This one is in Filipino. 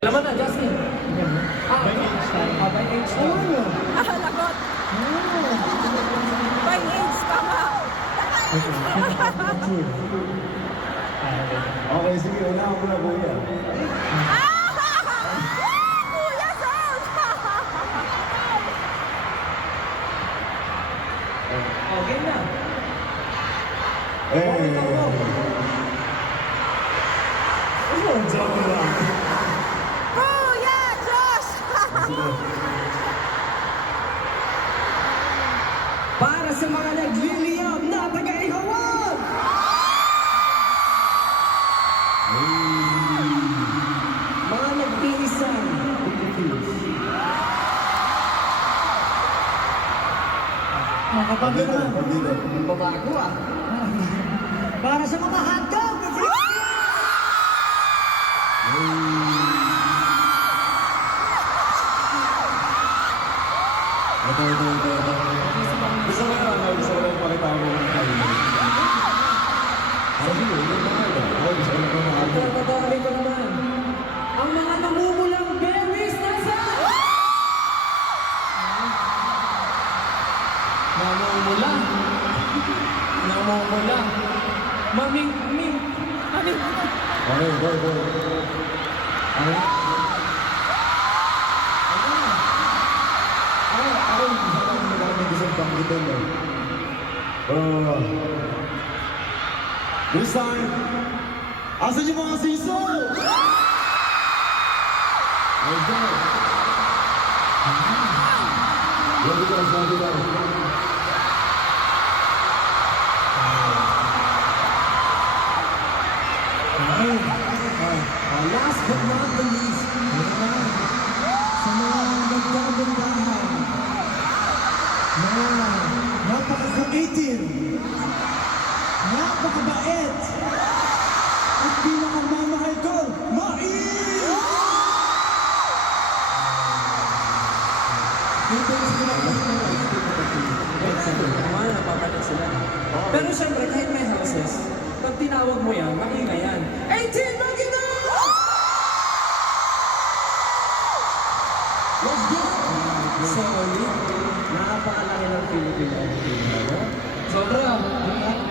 Laman na, Justin. By age tayo. By age na. Lagot. By age, tama. Okay, sige. Unahan ko na, kuya. Kuya Sol! Okay na. Joke lang. Kuya Josh! Para sa mga nagliliyab na taga-ihawan! Mga nag-iisang Pagdito, pagdito. babago ah. Para sa mga hotdog! Ito. Gusto ko lang pakita mo ng kayo. Sabi ko, yung mga ito. Gusto ko lang pakita. Tatawagin ko naman. Ang mga namumulang berries nasa... Namumula. Namumula. Maming-ming. Okay, go. Ano? Ako, gusto kong panggitin eh. This time, asan yung mga siso? Okay. Grabe ka. Last but not the least, sa mga nagkagandahan, mga napaka-creative, napakabait, at pinakamamahal ko, Pero syempre, kahit may houses, pag tinawag mo yan, maingay yan. 18, Magina! Let's go! Solid. Napakalaki ng Philippine Filipino. Sobra.